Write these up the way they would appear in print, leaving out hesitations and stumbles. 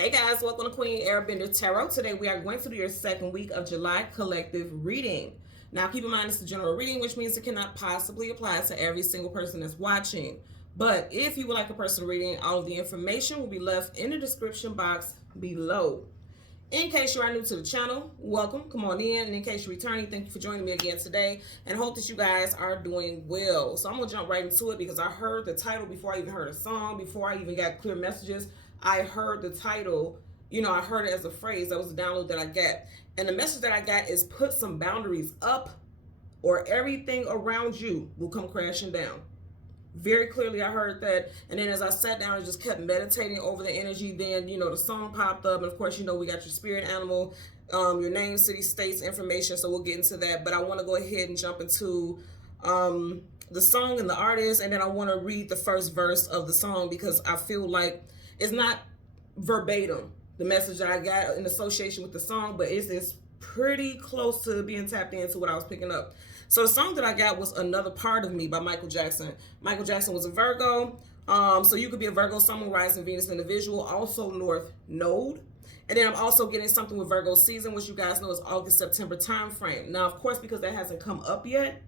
Hey guys, welcome to Queen Airbender Tarot. Today we are going through your second week of July collective reading. Now keep in mind it's a general reading, which means it cannot possibly apply to every single person that's watching. But if you would like a personal reading, all of the information will be left in the description box below. In case you are new to the channel, welcome, come on in. And in case you're returning, thank you for joining me again today and hope that you guys are doing well. So I'm going to jump right into it because I heard the title before I even heard a song, before I even got clear messages. I heard the title, I heard it as a phrase. That was the download that I got. And the message that I got is put some boundaries up or everything around you will come crashing down. Very clearly I heard that, and then as I sat down and just kept meditating over the energy, then the song popped up, and of course we got your spirit animal, your name, city, states, information, so we'll get into that. But I want to go ahead and jump into the song and the artist, and then I want to read the first verse of the song because I feel like it's not verbatim the message that I got in association with the song, but it's pretty close to being tapped into what I was picking up. So the song that I got was Another Part of Me by Michael Jackson. Michael Jackson was a Virgo. So you could be a Virgo, Sun, Moon, Rising, Venus individual, also North Node. And then I'm also getting something with Virgo season, which you guys know is August, September time frame. Now, of course, because that hasn't come up yet,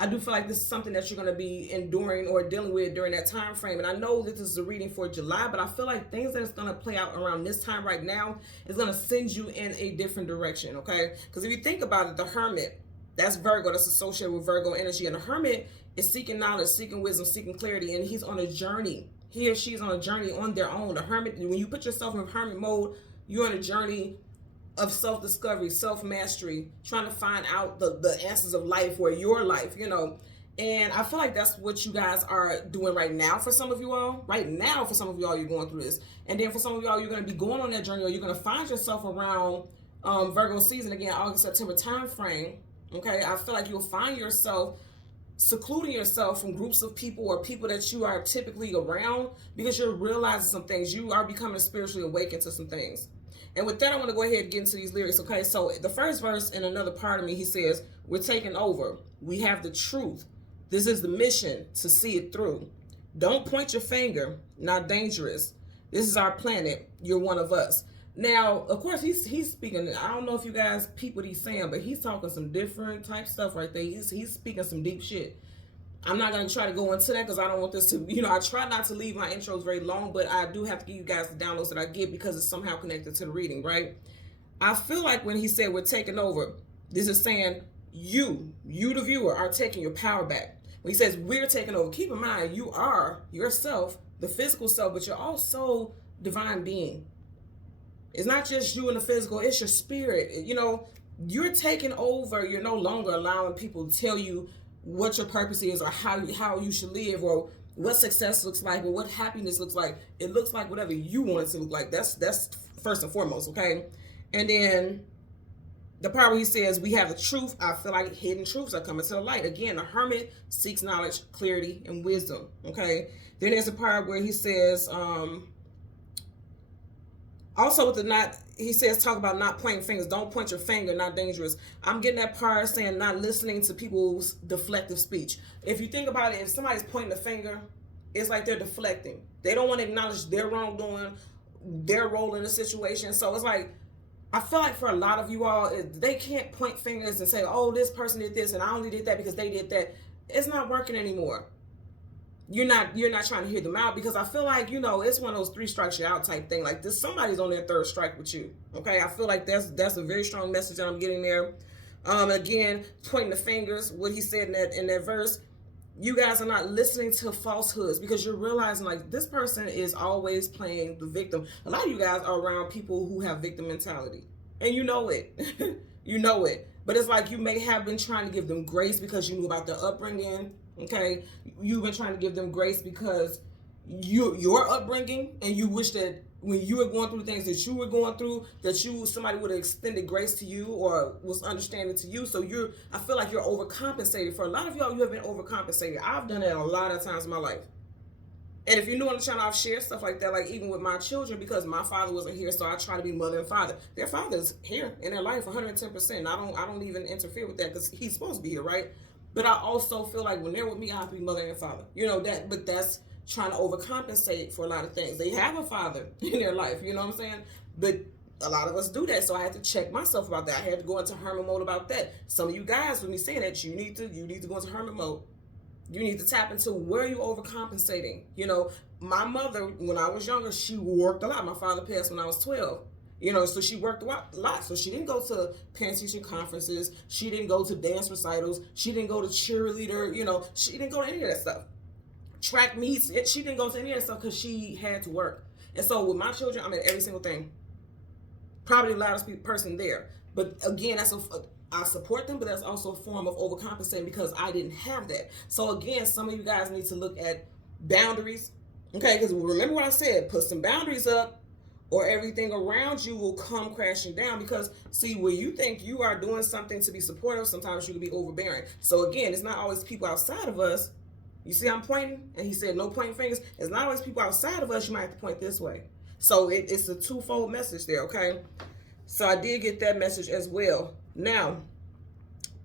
I do feel like this is something that you're going to be enduring or dealing with during that time frame. And I know that this is a reading for July, but I feel like things that's going to play out around this time right now is going to send you in a different direction, okay? Because if you think about it, the Hermit, that's Virgo, that's associated with Virgo energy. And the Hermit is seeking knowledge, seeking wisdom, seeking clarity, and he's on a journey. He or she's on a journey on their own. The Hermit, when you put yourself in Hermit mode, you're on a journey of self-discovery, self-mastery, trying to find out the answers of life or your life, And I feel like that's what you guys are doing right now for some of you all. Right now, for some of you all, you're going through this. And then for some of you all, you're going to be going on that journey, or you're going to find yourself around Virgo season, again, August, September time frame. Okay, I feel like you'll find yourself secluding yourself from groups of people or people that you are typically around because you're realizing some things. You are becoming spiritually awakened to some things. And with that, I want to go ahead and get into these lyrics. Okay, so the first verse in Another Part of Me, he says, we're taking over. We have the truth. This is the mission to see it through. Don't point your finger, not dangerous. This is our planet. You're one of us. Now, of course, he's speaking. I don't know if you guys peep what he's saying, but he's talking some different type stuff right there. He's speaking some deep shit. I'm not going to try to go into that because I don't want this to, I try not to leave my intros very long, but I do have to give you guys the downloads that I get because it's somehow connected to the reading, right? I feel like when he said we're taking over, this is saying you the viewer, are taking your power back. When he says we're taking over, keep in mind, you are yourself, the physical self, but you're also divine being. It's not just you and the physical, it's your spirit. You're taking over. You're no longer allowing people to tell you what your purpose is or how you should live or what success looks like or what happiness looks like. It looks like whatever you want it to look like. That's first and foremost, okay? And then the part where he says we have the truth, I feel like hidden truths are coming to the light. Again, the Hermit seeks knowledge, clarity, and wisdom, okay? Then there's a part where he says, also with the not, he says talk about not pointing fingers. Don't point your finger, not dangerous. I'm getting that part saying not listening to people's deflective speech. If you think about it, if somebody's pointing the finger, it's like they're deflecting. They don't want to acknowledge their wrongdoing, their role in the situation. So it's like, I feel like for a lot of you all, they can't point fingers and say, oh, this person did this and I only did that because they did that. It's not working anymore. You're not trying to hear them out because I feel like, it's one of those 3 strikes you're out type thing. Like this, somebody's on their 3rd strike with you. Okay, I feel like that's a very strong message that I'm getting there. Again, pointing the fingers, what he said in that verse, you guys are not listening to falsehoods because you're realizing like this person is always playing the victim. A lot of you guys are around people who have victim mentality and you know it. You know it. But it's like you may have been trying to give them grace because you knew about their upbringing. Okay, you've been trying to give them grace because your upbringing, and you wish that when you were going through things that you were going through, that somebody would have extended grace to you or was understanding to you. So I feel like you're overcompensated. For a lot of y'all, you have been overcompensated. I've done that a lot of times in my life. And if you're new on the channel, I've shared stuff like that, like even with my children, because my father wasn't here, so I try to be mother and father. Their father's here in their life 110%. I don't even interfere with that because he's supposed to be here, right? But I also feel like when they're with me, I have to be mother and father. But that's trying to overcompensate for a lot of things. They have a father in their life, you know what I'm saying? But a lot of us do that, so I had to check myself about that. I had to go into hermit mode about that. Some of you guys, with me saying that, you need to go into hermit mode. You need to tap into where you overcompensating. You know, my mother, when I was younger, she worked a lot. My father passed when I was 12. You know, so she worked a lot. So she didn't go to parent-teacher conferences. She didn't go to dance recitals. She didn't go to cheerleader. You know, she didn't go to any of that stuff. Track meets. She didn't go to any of that stuff because she had to work. And so with my children, I'm at every single thing. Probably the loudest person there. But again, I support them, but that's also a form of overcompensating because I didn't have that. So again, some of you guys need to look at boundaries. Okay, because remember what I said, put some boundaries up, or everything around you will come crashing down. Because see, where you think you are doing something to be supportive, sometimes you can be overbearing. So again, it's not always people outside of us. You see I'm pointing? And he said no pointing fingers. It's not always people outside of us. You might have to point this way. So it's a twofold message there, okay? So I did get that message as well. Now,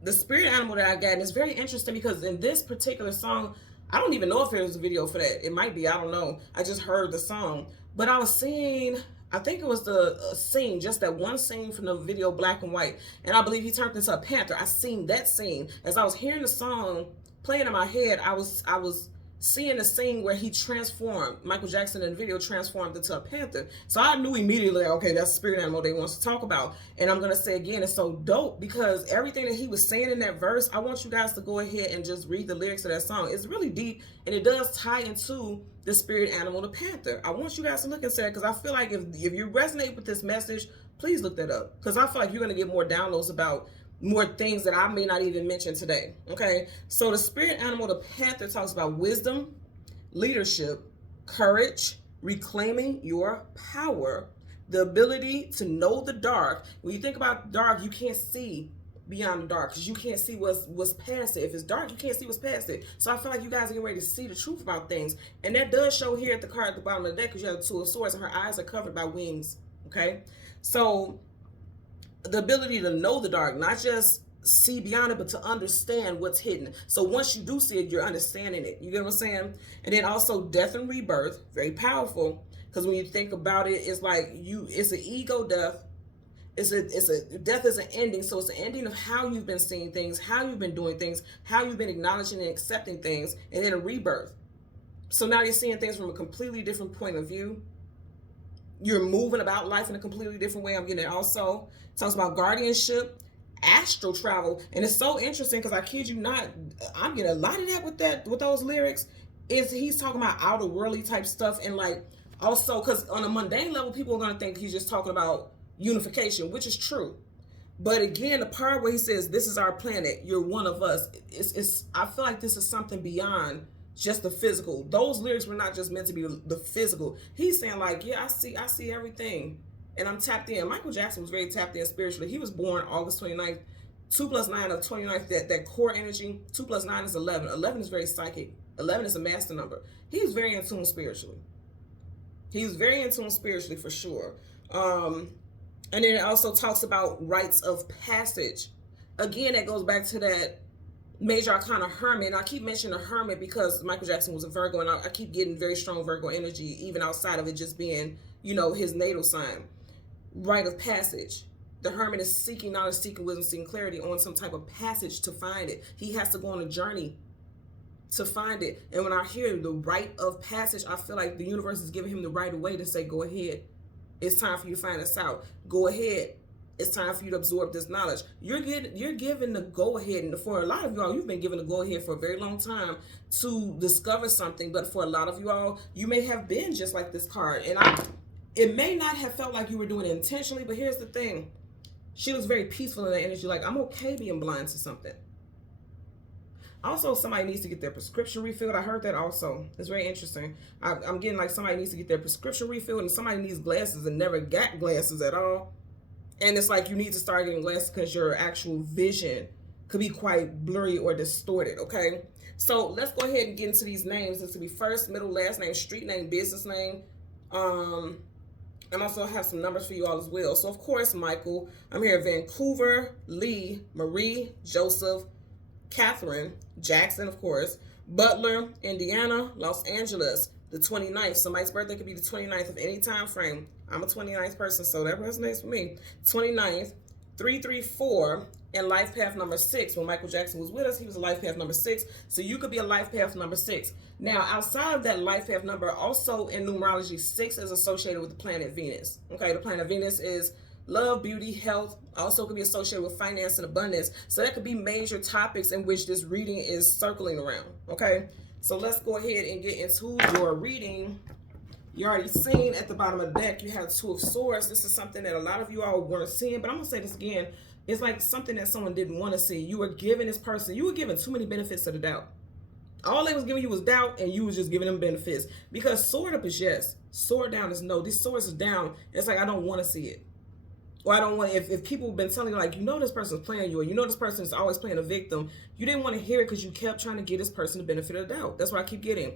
the spirit animal that I got, and it's very interesting because in this particular song, I don't even know if there was a video for that. It might be, I don't know. I just heard the song. But I was seeing, I think it was the scene, just that one scene from the video, black and white. And I believe he turned into a panther. I seen that scene. As I was hearing the song playing in my head, I was seeing the scene where he transformed, Michael Jackson in the video transformed into a panther. So I knew immediately, okay, that's the spirit animal they want to talk about. And I'm going to say again, it's so dope because everything that he was saying in that verse, I want you guys to go ahead and just read the lyrics of that song. It's really deep, and it does tie into the spirit animal, the panther. I want you guys to look and say it because I feel like if you resonate with this message, please look that up because I feel like you're going to get more downloads about more things that I may not even mention today. Okay, so the spirit animal, the panther, talks about wisdom, leadership, courage, reclaiming your power, the ability to know the dark. When you think about dark, you can't see beyond the dark because you can't see what's past it. If it's dark, you can't see what's past it. So I feel like you guys are getting ready to see the truth about things, and that does show here at the card at the bottom of the deck because you have the Two of Swords and her eyes are covered by wings. Okay, so the ability to know the dark, not just see beyond it, but to understand what's hidden. So once you do see it, you're understanding it. You get what I'm saying? And then also death and rebirth, very powerful. Because when you think about it, it's like it's an ego death. Death is an ending. So it's an ending of how you've been seeing things, how you've been doing things, how you've been acknowledging and accepting things, and then a rebirth. So now you're seeing things from a completely different point of view. You're moving about life in a completely different way. I'm getting it also. It talks about guardianship, astral travel. And it's so interesting because I kid you not, I'm getting a lot of that with those lyrics. He's talking about outer worldly type stuff. And like also because on a mundane level, people are going to think he's just talking about unification, which is true. But again, the part where he says, this is our planet, you're one of us. I feel like this is something beyond just the physical. Those lyrics were not just meant to be the physical. He's saying like, yeah, I see everything, and I'm tapped in. Michael Jackson was very tapped in spiritually. He was born August 29th, 2 + 9 of 29th, that core energy. 2 + 9 is 11. 11 is very psychic. 11 is a master number. He was very in tune spiritually. He was very in tune spiritually for sure. And then it also talks about rites of passage. Again, that goes back to that major arcana hermit. And I keep mentioning the hermit because Michael Jackson was a Virgo, and I keep getting very strong Virgo energy, even outside of it just being, his natal sign. Rite of passage. The hermit is seeking knowledge, seeking wisdom, seeking clarity on some type of passage to find it. He has to go on a journey to find it. And when I hear the rite of passage, I feel like the universe is giving him the right of way to say, go ahead. It's time for you to find this out. Go ahead. It's time for you to absorb this knowledge. You're given the go-ahead. And for a lot of y'all, you've been given the go-ahead for a very long time to discover something. But for a lot of you all, you may have been just like this card. And it may not have felt like you were doing it intentionally, but here's the thing. She was very peaceful in that energy. Like, I'm okay being blind to something. Also, somebody needs to get their prescription refilled. I heard that also. It's very interesting. I'm getting like somebody needs to get their prescription refilled, and somebody needs glasses and never got glasses at all. And it's like you need to start getting glasses because your actual vision could be quite blurry or distorted, okay? So let's go ahead and get into these names. This will be first, middle, last name, street name, business name. I'm also have some numbers for you all as well. So, of course, Michael. I'm here in Vancouver, Lee, Marie, Joseph, Catherine, Jackson, of course, Butler, Indiana, Los Angeles, The 29th. Somebody's birthday could be the 29th of any time frame. I'm a 29th person, so that resonates for me. 29th, 334, and life path number 6. When Michael Jackson was with us, he was a life path number 6. So you could be a life path number 6. Now, outside of that life path number, also in numerology, 6 is associated with the planet Venus. Okay, the planet Venus is love, beauty, health. Also could be associated with finance and abundance. So that could be major topics in which this reading is circling around. Okay, so let's go ahead and get into your reading. You already seen at the bottom of the deck, you have 2 of Swords. This is something that a lot of you all weren't seeing, but I'm going to say this again. It's like something that someone didn't want to see. You were giving this person, you were giving too many benefits of the doubt. All they was giving you was doubt, and you was just giving them benefits. Because sword up is yes, sword down is no. These swords is down. It's like, I don't want to see it. Or I don't want, if people have been telling you, like, you know this person's playing you, or you know this person is always playing a victim, you didn't want to hear it because you kept trying to give this person the benefit of the doubt. That's what I keep getting.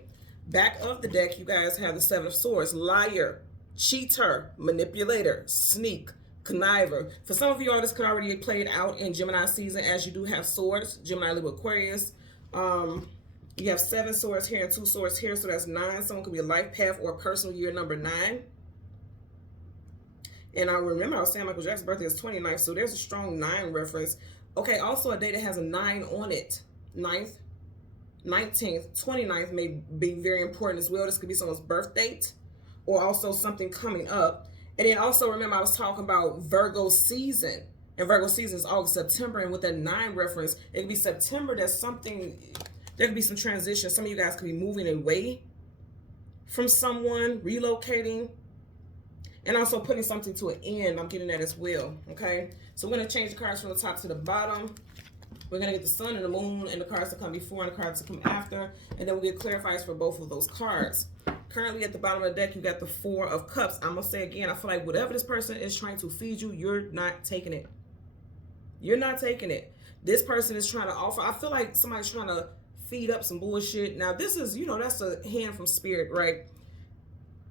Back of the deck, you guys have the 7 of Swords. Liar, cheater, manipulator, sneak, conniver. For some of you all, this could already be played out in Gemini season, as you do have swords. Gemini, Libra, Aquarius. You have 7 swords here and 2 swords here, so that's 9. Someone could be a life path or personal year number 9. And I remember I was saying Michael Jackson's birthday is 29th, so there's a strong 9 reference. Okay, also a day that has a 9 on it. 9th, 19th, 29th may be very important as well. This could be someone's birth date or also something coming up. And then also remember I was talking about Virgo season. And Virgo season is August, September. And with that 9 reference, it could be September. There's something, there could be some transition. Some of you guys could be moving away from someone, relocating, and also putting something to an end. I'm getting that as well, okay? So we're going to change the cards from the top to the bottom. We're going to get the sun and the moon and the cards that come before and the cards that come after. And then we'll get clarifiers for both of those cards. Currently at the bottom of the deck, you got the 4 of Cups. I'm going to say again, I feel like whatever this person is trying to feed you, you're not taking it. You're not taking it. This person is trying to offer. I feel like somebody's trying to feed up some bullshit. Now, this is, you know, that's a hand from spirit, right?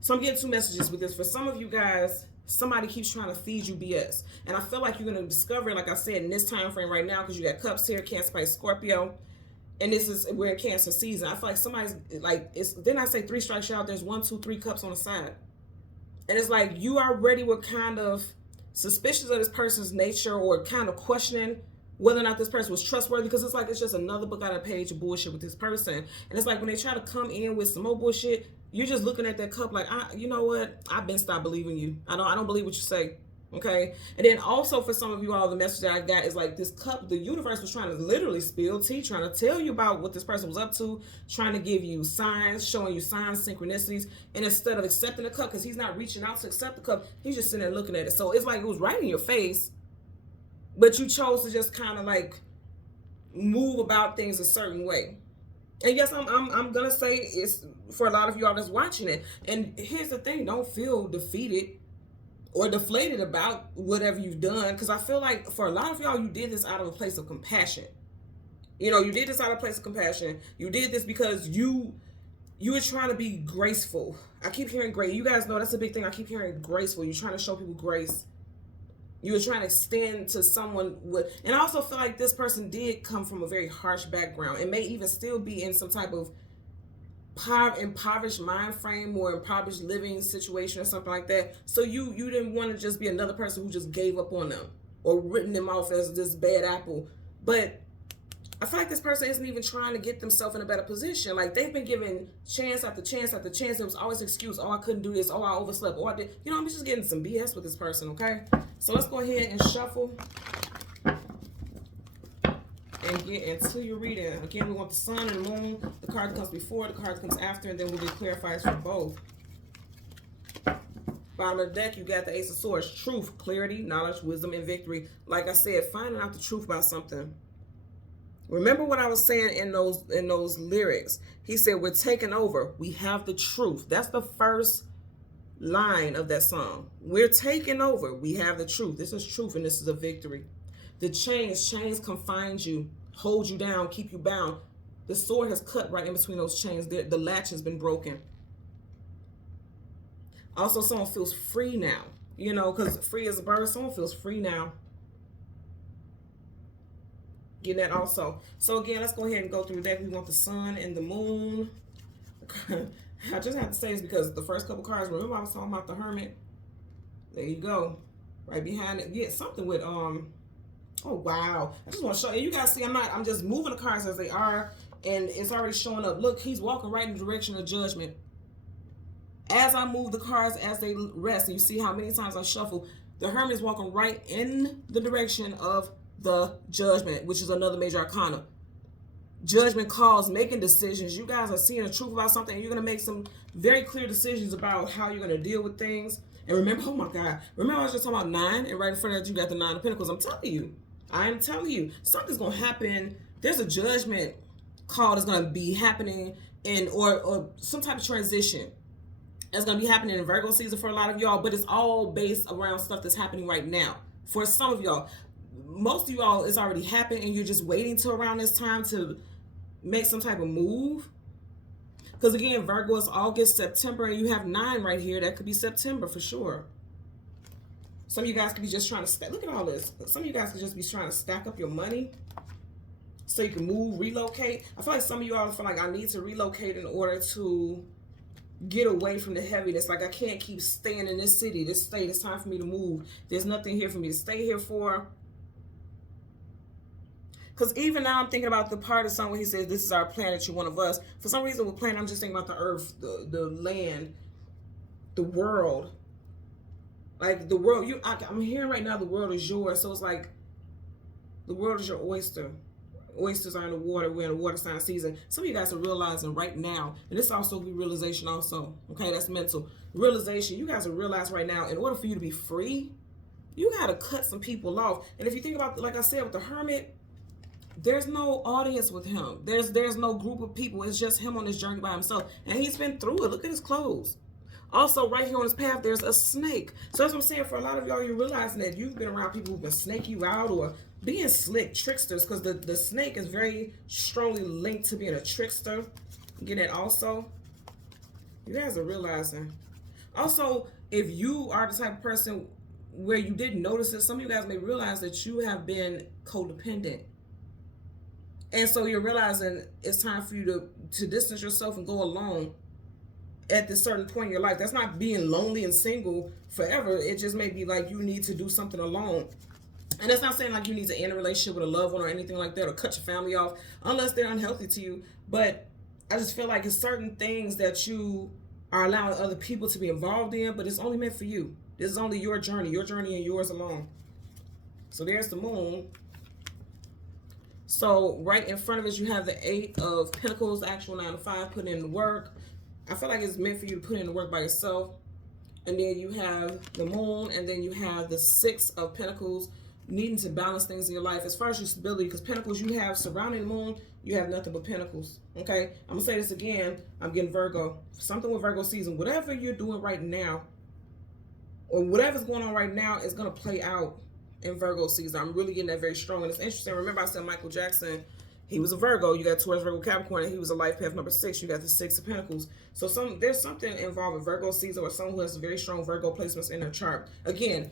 So I'm getting 2 messages with this. For some of you guys, somebody keeps trying to feed you BS. And I feel like you're going to discover, like I said, in this time frame right now, because you got Cups here, Cancer, Pisces, Scorpio. And this is, we're in Cancer season. I feel like somebody's, like, it's, then I say 3 strikes out, there's 1, 2, 3 cups on the side. And it's like you already were kind of suspicious of this person's nature or kind of questioning whether or not this person was trustworthy, because it's like it's just another book out of page of bullshit with this person. And it's like when they try to come in with some more bullshit, you're just looking at that cup like, you know what? I've been stopped believing you. I don't believe what you say. Okay. And then also for some of you all, the message that I got is like this cup, the universe was trying to literally spill tea, trying to tell you about what this person was up to, trying to give you signs, showing you signs, synchronicities. And instead of accepting the cup, because he's not reaching out to accept the cup, he's just sitting there looking at it. So it's like it was right in your face, but you chose to just kind of like move about things a certain way. And yes, I'm gonna say it's for a lot of y'all that's watching it. And here's the thing: don't feel defeated or deflated about whatever you've done, because I feel like for a lot of y'all, you did this out of a place of compassion. You know, you did this out of a place of compassion. You did this because you were trying to be graceful. I keep hearing grace. You guys know that's a big thing. I keep hearing graceful. You're trying to show people grace. You were trying to extend to someone with, and I also feel like this person did come from a very harsh background. It may even still be in some type of impoverished mind frame or impoverished living situation or something like that. So you didn't want to just be another person who just gave up on them or written them off as this bad apple. But I feel like this person isn't even trying to get themselves in a better position. Like they've been given chance after chance after chance. There was always an excuse. Oh, I couldn't do this. Oh, I overslept. Oh, I did. You know, I'm just getting some BS with this person, okay? So let's go ahead and shuffle and get into your reading. Again, we want the sun and the moon. The card comes before, the card comes after, and then we'll get clarifiers for both. Bottom of the deck, you got the Ace of Swords. Truth, clarity, knowledge, wisdom, and victory. Like I said, finding out the truth about something. Remember what I was saying in those lyrics. He said, we're taking over. We have the truth. That's the first line of that song. We're taking over. We have the truth. This is truth, and this is a victory. The chains confine you, hold you down, keep you bound. The sword has cut right in between those chains. The latch has been broken. Also, someone feels free now. You know, because free as a bird, someone feels free now. Getting that also. So again, let's go ahead and go through the deck. We want the sun and the moon. I just have to say this because the first couple cards, remember I was talking about the Hermit? There you go. Right behind it. Yeah, something with, oh, wow. I just want to show you. You guys see, I'm just moving the cards as they are, and it's already showing up. Look, he's walking right in the direction of judgment. As I move the cards as they rest, and you see how many times I shuffle, the Hermit is walking right in the direction of the Judgment, which is another major arcana. Judgment calls, making decisions. You guys are seeing the truth about something, and you're going to make some very clear decisions about how you're going to deal with things. And remember, oh my God, remember I was just talking about 9, and right in front of that you got the 9 of Pentacles. I am telling you, something's going to happen. There's a judgment call that's going to be happening in, or some type of transition. It's going to be happening in Virgo season for a lot of y'all, but it's all based around stuff that's happening right now. For some of y'all, most of y'all, it's already happened, and you're just waiting till around this time to make some type of move. Because again, Virgo is August, September, and you have 9 right here. That could be September for sure. Some of you guys could be just trying to stack. Look at all this. Some of you guys could just be trying to stack up your money so you can move, relocate. I feel like some of you all feel like I need to relocate in order to get away from the heaviness. Like I can't keep staying in this city, this state. It's time for me to move. There's nothing here for me to stay here for. Because even now I'm thinking about the part of song where he says, this is our planet, you're one of us. For some reason with planet, I'm just thinking about the earth, the land, the world. Like the world, I'm hearing right now the world is yours. So it's like the world is your oyster. Oysters are in the water. We're in the water sign season. Some of you guys are realizing right now, and this also be realization also. Okay, that's mental. Realization, you guys are realizing right now, in order for you to be free, you got to cut some people off. And if you think about, like I said, with the Hermit, there's no audience with him. There's no group of people. It's just him on this journey by himself. And he's been through it. Look at his clothes. Also, right here on his path, there's a snake. So that's what I'm saying. For a lot of y'all, you're realizing that you've been around people who've been snake you out or being slick, tricksters, because the snake is very strongly linked to being a trickster. Get it also? You guys are realizing. Also, if you are the type of person where you didn't notice it, some of you guys may realize that you have been codependent. And so you're realizing it's time for you to distance yourself and go alone at this certain point in your life. That's not being lonely and single forever. It just may be like you need to do something alone. And that's not saying like you need to end a relationship with a loved one or anything like that, or cut your family off unless they're unhealthy to you. But I just feel like it's certain things that you are allowing other people to be involved in, but it's only meant for you. This is only your journey and yours alone. So there's the moon. So right in front of us, you have the 8 of Pentacles, actual 9 to 5, putting in the work. I feel like it's meant for you to put in the work by yourself. And then you have the moon, and then you have the 6 of Pentacles, needing to balance things in your life. As far as your stability, because Pentacles you have surrounding the moon, you have nothing but Pentacles. Okay? I'm going to say this again. I'm getting Virgo. Something with Virgo season. Whatever you're doing right now, or whatever's going on right now is going to play out in Virgo season. I'm really getting that very strong. And it's interesting. Remember I said Michael Jackson, he was a Virgo. You got Taurus, Virgo, Capricorn, and he was a life path number 6. You got the 6 of Pentacles. So there's something involved with Virgo season, or someone who has very strong Virgo placements in their chart. Again,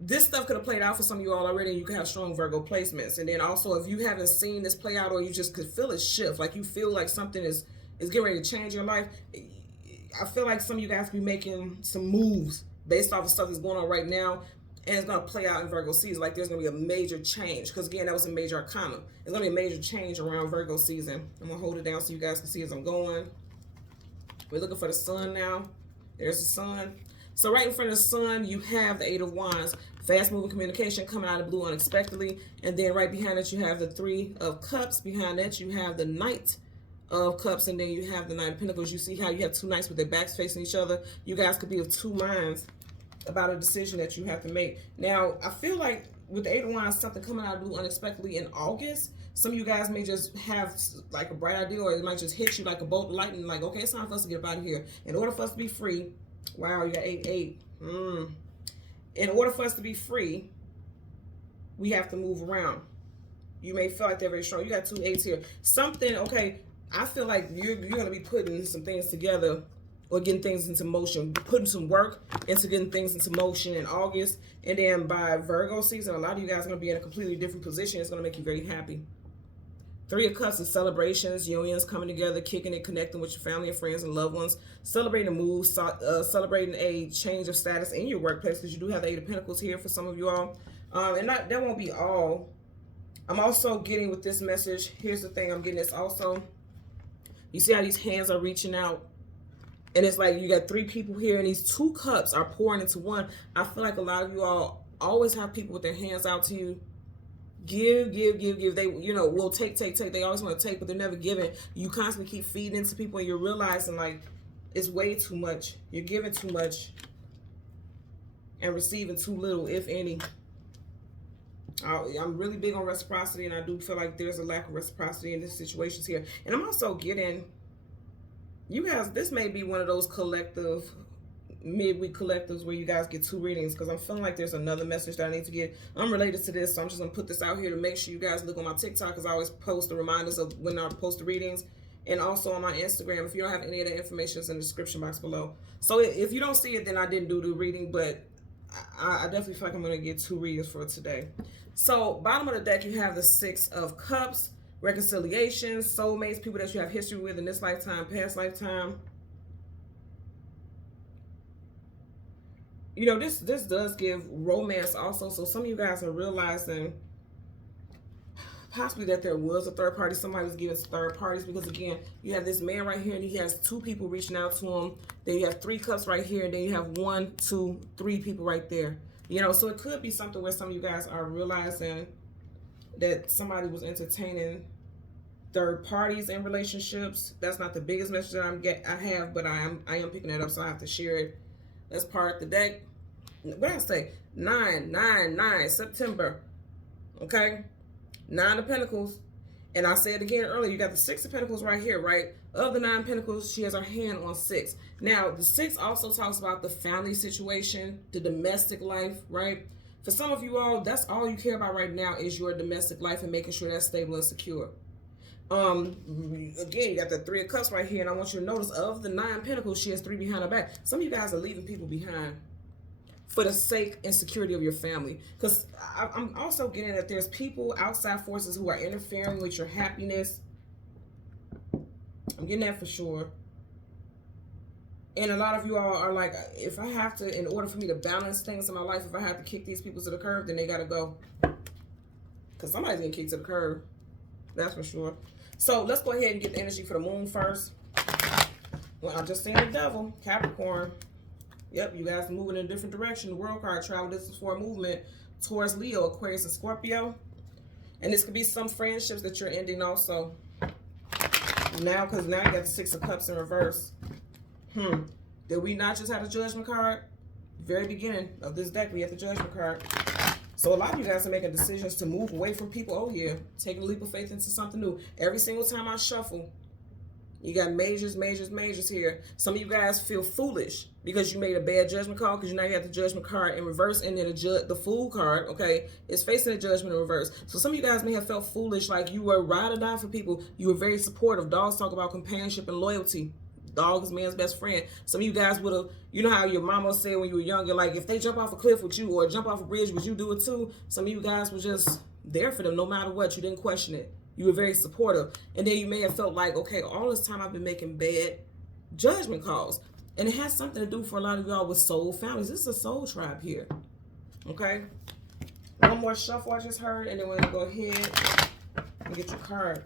this stuff could have played out for some of you all already, and you can have strong Virgo placements. And then also, if you haven't seen this play out, or you just could feel it shift, like you feel like something is getting ready to change your life, I feel like some of you guys be making some moves based off of stuff that's going on right now. And it's going to play out in Virgo season. Like there's going to be a major change. Because again, that was a major arcana. It's going to be a major change around Virgo season. I'm going to hold it down so you guys can see as I'm going. We're looking for the sun now. There's the sun. So right in front of the sun, you have the 8 of Wands. Fast moving communication coming out of the blue unexpectedly. And then right behind it, you have the 3 of Cups. Behind that, you have the Knight of Cups. And then you have the 9 of Pentacles. You see how you have 2 knights with their backs facing each other. You guys could be of 2 minds about a decision that you have to make. Now, I feel like with the 8 of Wands, something coming out of the blue unexpectedly in August, some of you guys may just have like a bright idea, or it might just hit you like a bolt of lightning, like, okay, it's time for us to get out of here. In order for us to be free, wow, you got 8. In order for us to be free, we have to move around. You may feel like they're very strong. You got 2 8s here. Something, okay, I feel like you're going to be putting some things together, or getting things into motion, putting some work into getting things into motion in August. And then by Virgo season, a lot of you guys are going to be in a completely different position. It's going to make you very happy. Three of Cups is celebrations, unions, coming together, kicking it, connecting with your family and friends and loved ones, celebrating a move, celebrating a change of status in your workplace, because you do have the Eight of Pentacles here for some of you all. And that won't be all. I'm also getting with this message, here's the thing I'm getting, this also, you see how these hands are reaching out? And it's like you got three people here, and these two cups are pouring into one. I feel like a lot of you all always have people with their hands out to you. Give. They, you know, will take. They always want to take, but they're never giving. You constantly keep feeding into people, and you're realizing, like, it's way too much. You're giving too much and receiving too little, if any. I'm really big on reciprocity, and I do feel like there's a lack of reciprocity in these situations here. And I'm also getting, you guys, this may be one of those collective, midweek collectives where you guys get two readings, because I'm feeling like there's another message that I need to get unrelated to this. So I'm just going to put this out here to make sure you guys look on my TikTok, because I always post the reminders of when I post the readings, and also on my Instagram. If you don't have any of that information, it's in the description box below. So if you don't see it, then I didn't do the reading, but I definitely feel like I'm going to get two readings for today. So bottom of the deck, you have the Six of Cups, reconciliations, soulmates, people that you have history with in this lifetime, past lifetime. You know, this does give romance also. So some of you guys are realizing possibly that there was a third party. Somebody was giving third parties, because again, you have this man right here, and he has two people reaching out to him. Then you have three cups right here, and then you have 1, 2, 3 people right there. You know, so it could be something where some of you guys are realizing that somebody was entertaining third parties in relationships. That's not the biggest message that I have, but I am picking that up, so I have to share it. Let's part the deck. What did I say? 9, September. Okay? 9 of Pentacles. And I said again earlier, you got the 6 of Pentacles right here, right? Of the 9 Pentacles, she has her hand on 6. Now, the 6 also talks about the family situation, the domestic life, right? For some of you all, that's all you care about right now is your domestic life and making sure that's stable and secure. Again, you got the 3 of Cups right here, and I want you to notice of the 9 Pentacles, she has 3 behind her back. Some of you guys are leaving people behind for the sake and security of your family. Because I'm also getting that there's people, outside forces, who are interfering with your happiness. I'm getting that for sure. And a lot of you all are like, if I have to, in order for me to balance things in my life, if I have to kick these people to the curb, then they got to go. Because somebody's getting kicked to the curb. That's for sure. So let's go ahead and get the energy for the moon first. Well, I just seen the devil, Capricorn. Yep, you guys are moving in a different direction. The World card, travel distance for a movement towards Leo, Aquarius, and Scorpio. And this could be some friendships that you're ending also. Now, because now you got the 6 of Cups in reverse. Did we not just have the Judgment card? Very beginning of this deck, we had the Judgment card. So a lot of you guys are making decisions to move away from people. Oh yeah, taking a leap of faith into something new. Every single time I shuffle, you got majors here. Some of you guys feel foolish because you made a bad judgment call, because now you have the Judgment card in reverse, and then the Fool card, okay, is facing the Judgment in reverse. So some of you guys may have felt foolish, like you were ride or die for people. You were very supportive. Dogs talk about companionship and loyalty. Dog is man's best friend. Some of you guys would have, you know how your mama said when you were younger, like if they jump off a cliff with you or jump off a bridge, would you do it too? Some of you guys were just there for them no matter what. You didn't question it. You were very supportive. And then you may have felt like, okay, all this time I've been making bad judgment calls. And it has something to do for a lot of y'all with soul families. This is a soul tribe here. Okay? One more shuffle I just heard, and then we're going to go ahead and get your card.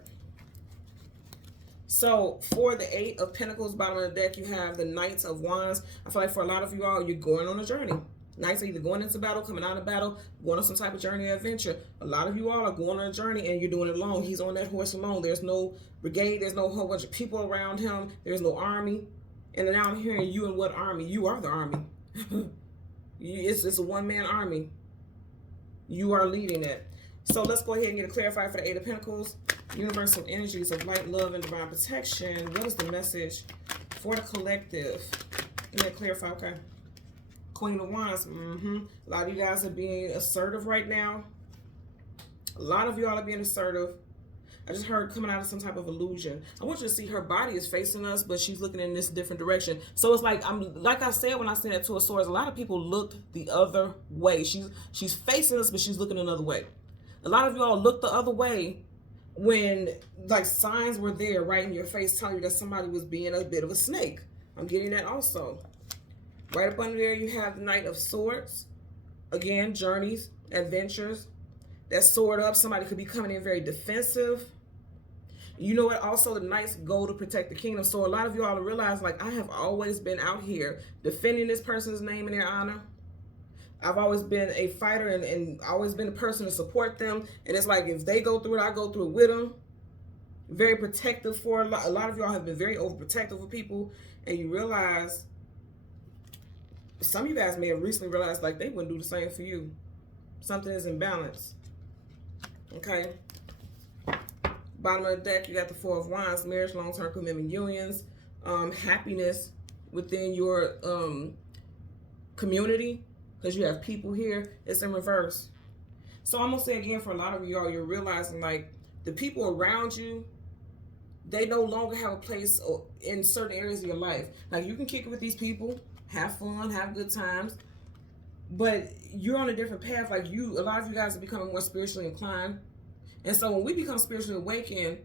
So for the 8 of Pentacles, bottom of the deck, you have the Knight of Wands. I feel like for a lot of you all, you're going on a journey. Knights are either going into battle, coming out of battle, going on some type of journey or adventure. A lot of you all are going on a journey and you're doing it alone. He's on that horse alone. There's no brigade. There's no whole bunch of people around him. There's no army. And now I'm hearing you in what army? You are the army. It's a one-man army. You are leading it. So let's go ahead and get a clarifier for the 8 of Pentacles. Universal energies of light, love, and divine protection. What is the message for the collective? Let me clarify, okay? Queen of Wands. A lot of you guys are being assertive right now. A lot of you all are being assertive. I just heard coming out of some type of illusion. I want you to see her body is facing us, but she's looking in this different direction. So it's like, like I said when I sent that Two of Swords, a lot of people looked the other way. She's facing us, but she's looking another way. A lot of you all looked the other way when like signs were there right in your face telling you that somebody was being a bit of a snake. I'm getting that also. Right up under there, you have the Knight of Swords. Again, journeys, adventures. That sword up, somebody could be coming in very defensive. You know what? Also, the Knights go to protect the kingdom. So a lot of you all realize, like, I have always been out here defending this person's name and their honor. I've always been a fighter and always been a person to support them. And it's like, if they go through it, I go through it with them. Very protective for a lot of y'all have been very overprotective of people. And you realize, some of you guys may have recently realized, like, they wouldn't do the same for you. Something is in balance. Okay. Bottom of the deck, you got the Four of Wands, marriage, long-term commitment, unions, happiness within your community, because you have people here. It's in reverse. So I'm going to say again, for a lot of y'all, you're realizing, like, the people around you, they no longer have a place in certain areas of your life. Like, you can kick it with these people, have fun, have good times, but you're on a different path. Like, a lot of you guys are becoming more spiritually inclined. And so when we become spiritually awakened,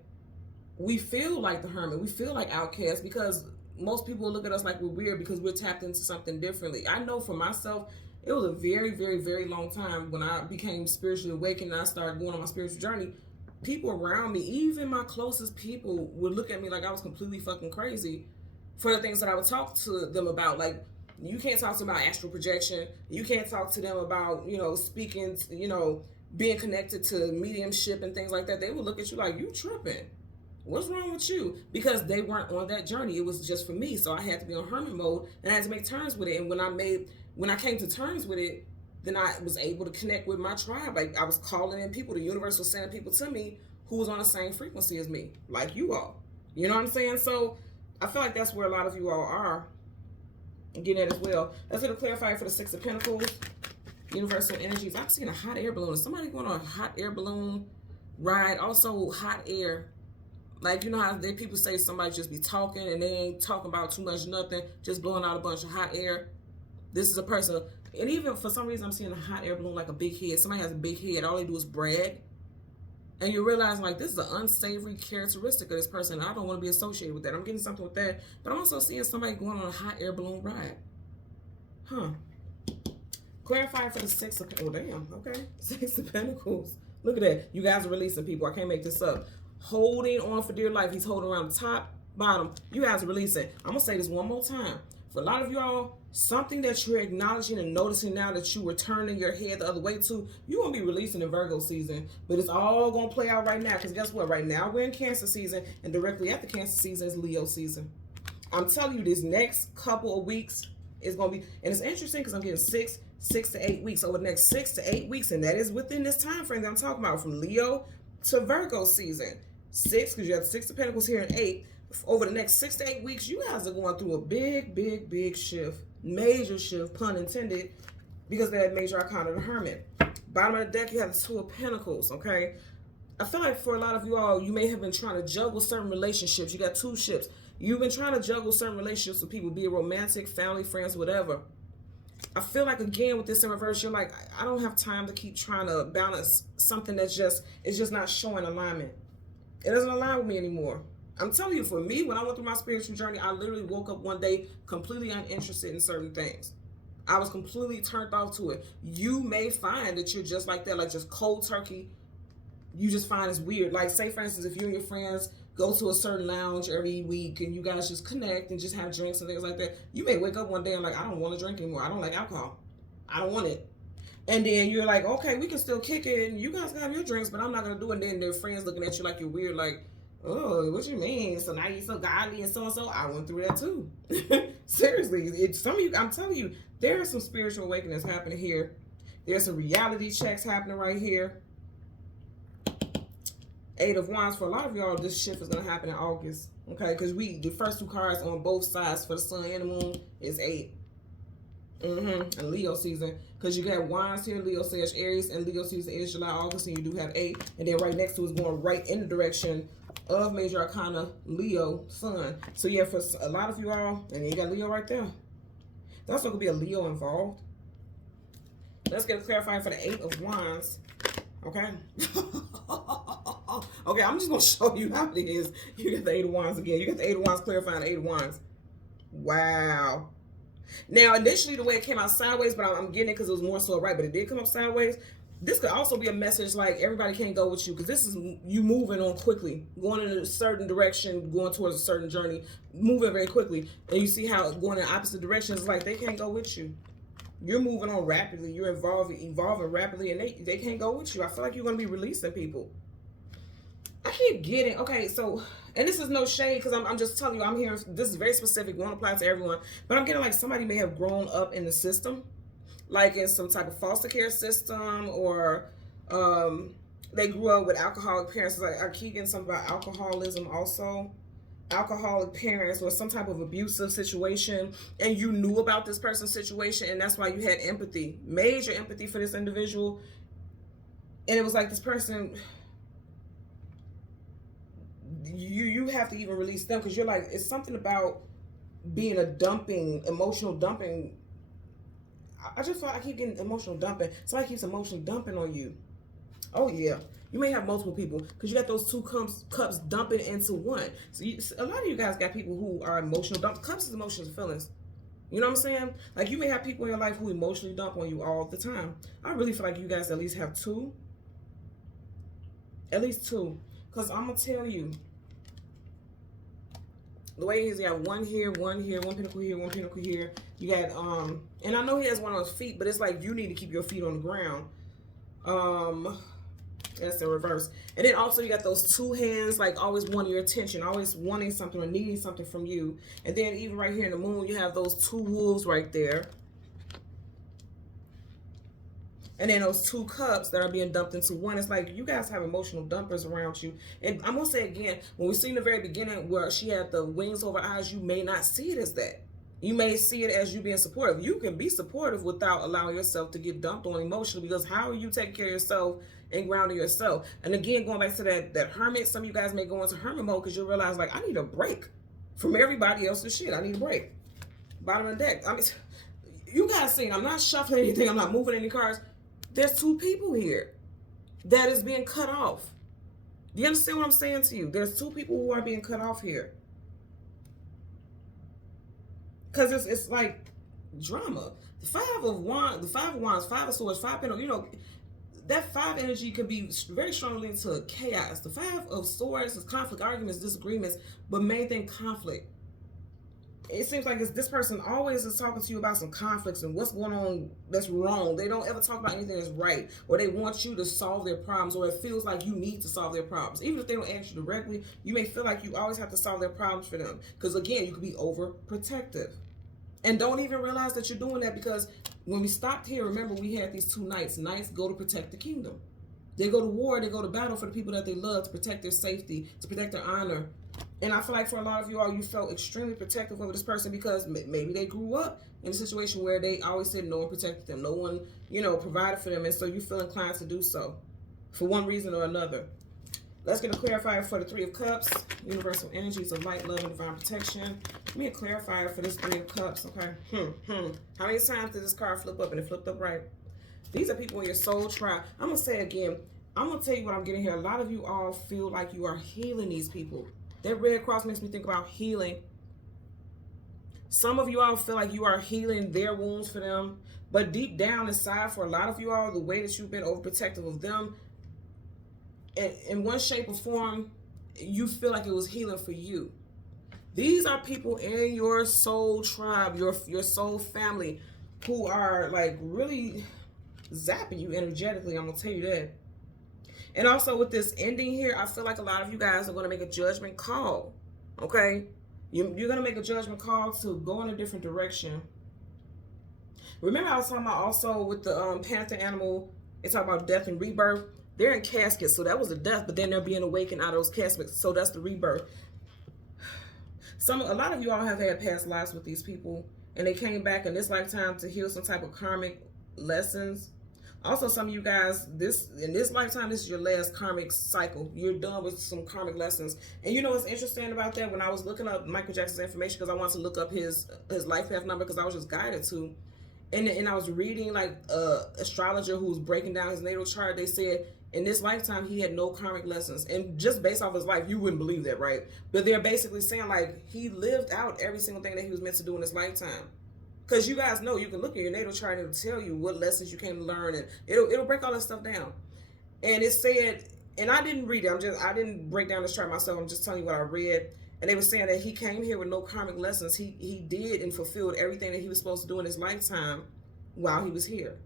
we feel like the hermit. We feel like outcasts, because most people look at us like we're weird because we're tapped into something differently. I know for myself, it was a very, very, very long time when I became spiritually awakened and I started going on my spiritual journey. People around me, even my closest people, would look at me like I was completely fucking crazy for the things that I would talk to them about. Like, you can't talk to them about astral projection. You can't talk to them about, speaking, being connected to mediumship and things like that. They would look at you like, you tripping. What's wrong with you? Because they weren't on that journey. It was just for me. So I had to be on hermit mode and I had to make terms with it. And when I came to terms with it, then I was able to connect with my tribe. Like, I was calling in people. The universe was sending people to me who was on the same frequency as me, like you all. You know what I'm saying? So I feel like that's where a lot of you all are getting at as well. Let's get a clarifier for the Six of Pentacles. Universal energies. I'm seeing a hot air balloon. Is somebody going on a hot air balloon ride? Also, hot air. Like, you know how people say somebody just be talking and they ain't talking about too much nothing, just blowing out a bunch of hot air. This is a person, and even for some reason I'm seeing a hot air balloon, like a big head. Somebody has a big head. All they do is brag. And you realize, like, this is an unsavory characteristic of this person. I don't want to be associated with that. I'm getting something with that. But I'm also seeing somebody going on a hot air balloon ride. Huh. Clarify for the Six of, oh damn, okay. Six of Pentacles. Look at that. You guys are releasing people. I can't make this up. Holding on for dear life. He's holding around the top, bottom. You guys are releasing. I'm going to say this one more time. For a lot of y'all, something that you're acknowledging and noticing now that you were turning your head the other way to, you're going to be releasing in Virgo season. But it's all going to play out right now. Because guess what? Right now we're in Cancer season. And directly after Cancer season is Leo season. I'm telling you, this next couple of weeks is going to be, and it's interesting because I'm getting 6 to 8 weeks over the next 6 to 8 weeks, and that is within this time frame that I'm talking about, from Leo to Virgo season. 6, because you have 6 of Pentacles here, and 8. Over the next 6 to 8 weeks, you guys are going through a big shift, major shift, pun intended, because of that major arcana of the Hermit. Bottom of the deck, you have the Two of Pentacles. Okay, I feel like for a lot of you all, you may have been trying to juggle certain relationships. You got 2 ships. You've been trying to juggle certain relationships with people, be it romantic, family, friends, whatever. I feel like, again, with this in reverse, you're like, I don't have time to keep trying to balance something that's just not showing alignment. It doesn't align with me anymore. I'm telling you, for me, when I went through my spiritual journey, I literally woke up one day completely uninterested in certain things. I was completely turned off to it. You may find that you're just like that, like just cold turkey. You just find it's weird. Like, say, for instance, if you and your friends go to a certain lounge every week and you guys just connect and just have drinks and things like that, you may wake up one day and like, I don't want to drink anymore. I don't like alcohol. I don't want it. And then you're like, okay, we can still kick it and you guys can have your drinks, but I'm not going to do it. And then their friends looking at you like you're weird, like, oh, what you mean? So now you're so godly and so. I went through that too. Seriously, some of you, I'm telling you, there are some spiritual awakenings happening here. There's some reality checks happening right here. 8 of Wands. For a lot of y'all, this shift is going to happen in August. Okay, because the first 2 cards on both sides for the sun and the moon is 8. And Leo season. Because you got Wands here, Leo, Sag, Aries, and Leo season is July, August, and you do have 8. And then right next to it is going right in the direction of major arcana, Leo, sun. So yeah, for a lot of you all, and you got Leo right there. There's also going to be a Leo involved. Let's get a clarifier for the 8 of Wands. Okay. Okay, I'm just going to show you how it is. You got the Eight of Wands again. You got the Eight of Wands clarifying the Eight of Wands. Wow. Now, initially, the way it came out sideways, but I'm getting it because it was more so right, but it did come up sideways. This could also be a message like everybody can't go with you, because this is you moving on quickly, going in a certain direction, going towards a certain journey, moving very quickly. And you see how going in opposite directions, like they can't go with you. You're moving on rapidly. You're evolving rapidly, and they can't go with you. I feel like you're going to be releasing people. I keep getting, okay, so, and this is no shade, because I'm just telling you, I'm hearing, this is very specific, won't apply to everyone, but I'm getting like somebody may have grown up in the system, like in some type of foster care system, or they grew up with alcoholic parents. Like I keep getting something about alcoholism also. Alcoholic parents or some type of abusive situation, and you knew about this person's situation, and that's why you had empathy, major empathy for this individual. And it was like this person, you have to even release them, because you're like, it's something about being a dumping, emotional dumping. I just feel like I keep getting emotional dumping. Somebody keeps emotionally dumping on you. Oh yeah. You may have multiple people, because you got those two cups dumping into one. So a lot of you guys got people who are emotional dump. Cups is emotions and feelings. You know what I'm saying? Like you may have people in your life who emotionally dump on you all the time. I really feel like you guys at least have two. At least two. Because I'm going to tell you, the way it is, you have one here, one pinnacle here, one pinnacle here. You got, and I know he has one on his feet, but it's like you need to keep your feet on the ground. That's in reverse. And then also you got those two hands, like always wanting your attention, always wanting something or needing something from you. And then even right here in the moon, you have those two wolves right there. And then those two cups that are being dumped into one. It's like you guys have emotional dumpers around you. And I'm going to say again, when we see in the very beginning where she had the wings over eyes, you may not see it as that. You may see it as you being supportive. You can be supportive without allowing yourself to get dumped on emotionally, because how are you taking care of yourself and grounding yourself? And again, going back to that hermit, some of you guys may go into hermit mode because you'll realize, like, I need a break from everybody else's shit. I need a break. Bottom of the deck. I mean, you guys seen, I'm not shuffling anything. I'm not moving any cards. There's two people here that is being cut off. Do you understand what I'm saying to you? There's two people who are being cut off here. Because it's like drama. The Five of Wands, Five of Swords, Five of Pentacles, you know, that five energy could be very strongly linked to chaos. The Five of Swords is conflict, arguments, disagreements, but main thing, conflict. It seems like this person always is talking to you about some conflicts and what's going on that's wrong. They don't ever talk about anything that's right, or they want you to solve their problems, or it feels like you need to solve their problems. Even if they don't answer you directly, you may feel like you always have to solve their problems for them. Because again, you could be overprotective. And don't even realize that you're doing that, because when we stopped here, remember we had these two knights. Knights go to protect the kingdom. They go to war, they go to battle for the people that they love, to protect their safety, to protect their honor. And I feel like for a lot of you all, you felt extremely protective over this person because maybe they grew up in a situation where they always said no one protected them. No one, you know, provided for them. And so you feel inclined to do so for one reason or another. Let's get a clarifier for the Three of Cups. Universal energies of light, love, and divine protection. Give me a clarifier for this Three of Cups, okay? How many times did this card flip up and it flipped up right? These are people in your soul tribe. I'm going to say again, I'm going to tell you what I'm getting here. A lot of you all feel like you are healing these people. That red cross makes me think about healing. Some of you all feel like you are healing their wounds for them. But deep down inside, for a lot of you all, the way that you've been overprotective of them, in one shape or form, you feel like it was healing for you. These are people in your soul tribe, your soul family, who are like really zapping you energetically. I'm going to tell you that. And also with this ending here, I feel like a lot of you guys are going to make a judgment call, okay? You're going to make a judgment call to go in a different direction. Remember I was talking about also with the panther animal, it's talking about death and rebirth. They're in caskets, so that was the death, but then they're being awakened out of those caskets, so that's the rebirth. A lot of you all have had past lives with these people, and they came back in this lifetime to heal some type of karmic lessons. Also, some of you guys, in this lifetime, this is your last karmic cycle. You're done with some karmic lessons. And you know what's interesting about that? When I was looking up Michael Jackson's information, because I wanted to look up his life path number, because I was just guided to. And I was reading like astrologer who was breaking down his natal chart. They said in this lifetime he had no karmic lessons, and just based off his life, you wouldn't believe that, right? But they're basically saying like he lived out every single thing that he was meant to do in his lifetime. Because you guys know, you can look at your natal chart and it'll tell you what lessons you came to learn, and it'll break all that stuff down. And it said, and I didn't read it. I didn't break down this chart myself. I'm just telling you what I read. And they were saying that he came here with no karmic lessons. He did and fulfilled everything that he was supposed to do in his lifetime while he was here.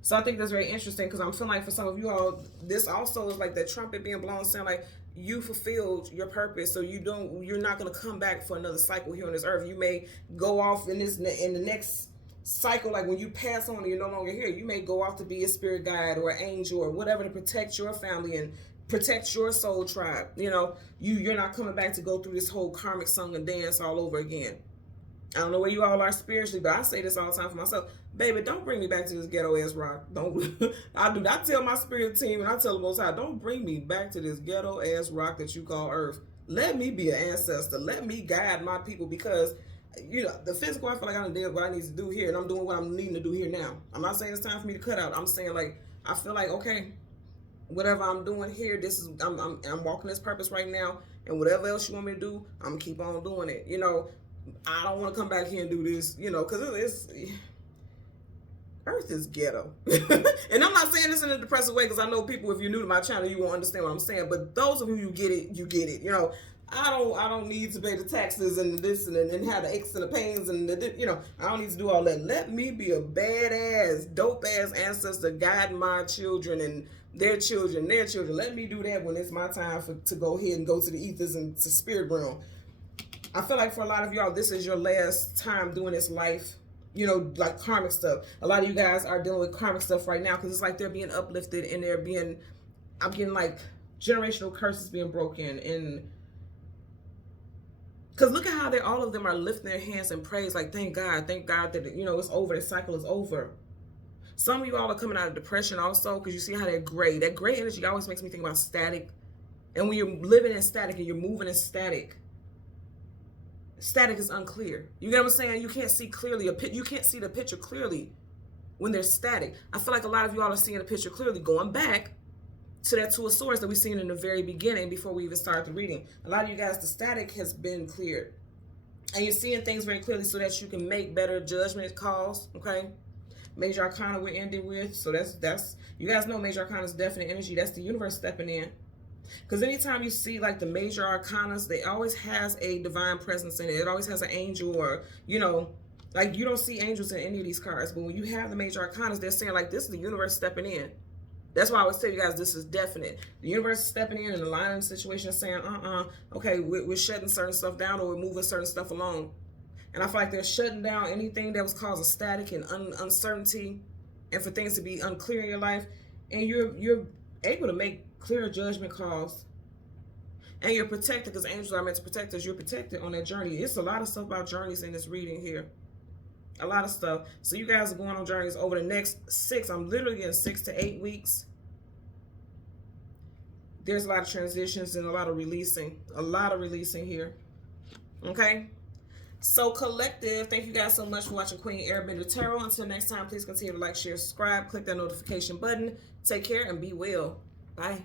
So I think that's very interesting, because I'm feeling like for some of you all, this also is like the trumpet being blown, saying like you fulfilled your purpose, so you're not going to come back for another cycle here on this earth. You may go off in the next cycle, like when you pass on and you're no longer here, you may go off to be a spirit guide or an angel or whatever to protect your family and protect your soul tribe. You know, you're not coming back to go through this whole karmic song and dance all over again. I don't know where you all are spiritually, but I say this all the time for myself. Baby, don't bring me back to this ghetto ass rock. Don't. I do not tell my spirit team, and I tell the Most High, don't bring me back to this ghetto ass rock that you call earth. Let me be an ancestor. Let me guide my people, because you know, the physical, I feel like I did what I need to do here, and I'm doing what I'm needing to do here now. I'm not saying it's time for me to cut out. I'm saying like, I feel like, okay, whatever I'm doing here, this is, I'm walking this purpose right now, and whatever else you want me to do, I'm gonna keep on doing it. You know, I don't want to come back here and do this, you know, because it's earth is ghetto. And I'm not saying this in a depressive way, because I know people, if you're new to my channel, you won't understand what I'm saying. But those of you get it, you get it. You know, I don't need to pay the taxes and this and have the aches and the pains and the, you know, I don't need to do all that. Let me be a badass, dope ass ancestor, guide my children and their children. Let me do that when it's my time to go ahead and go to the ethers and to spirit realm. I feel like for a lot of y'all, this is your last time doing this life, you know, like karmic stuff. A lot of you guys are dealing with karmic stuff right now, because it's like they're being uplifted and I'm getting like generational curses being broken. And because look at how all of them are lifting their hands in praise, like thank God that, you know, it's over, the cycle is over. Some of you all are coming out of depression also, because you see how that gray energy always makes me think about static. And when you're living in static and you're moving in static is unclear. You get what I'm saying? You can't see clearly. You can't see the picture clearly when there's static. I feel like a lot of you all are seeing the picture clearly, going back to that Two of Swords that we seen in the very beginning before we even started the reading. A lot of you guys, the static has been cleared, and you're seeing things very clearly so that you can make better judgment calls. Okay, Major Arcana we're ending with, so that's you guys know Major Arcana is definite energy. That's the universe stepping in. Because anytime you see like the major arcanas, they always has a divine presence in it. It always has an angel, or, you know, like you don't see angels in any of these cards. But when you have the major arcanas, they're saying like this is the universe stepping in. That's why I always tell you guys this is definite. The universe is stepping in and aligning the situation, saying, okay, we're shutting certain stuff down, or we're moving certain stuff along. And I feel like they're shutting down anything that was causing static and uncertainty, and for things to be unclear in your life. And you're able to make clear judgment calls, and you're protected, because angels are meant to protect us. You're protected on that journey. It's a lot of stuff about journeys in this reading here, a lot of stuff. So you guys are going on journeys over the next 6, I'm literally in 6 to 8 weeks. There's a lot of transitions and a lot of releasing here. Okay, so collective, thank you guys so much for watching Queen Airbender Tarot. Until next time, please continue to like, share, subscribe, click that notification button. Take care and be well. Bye.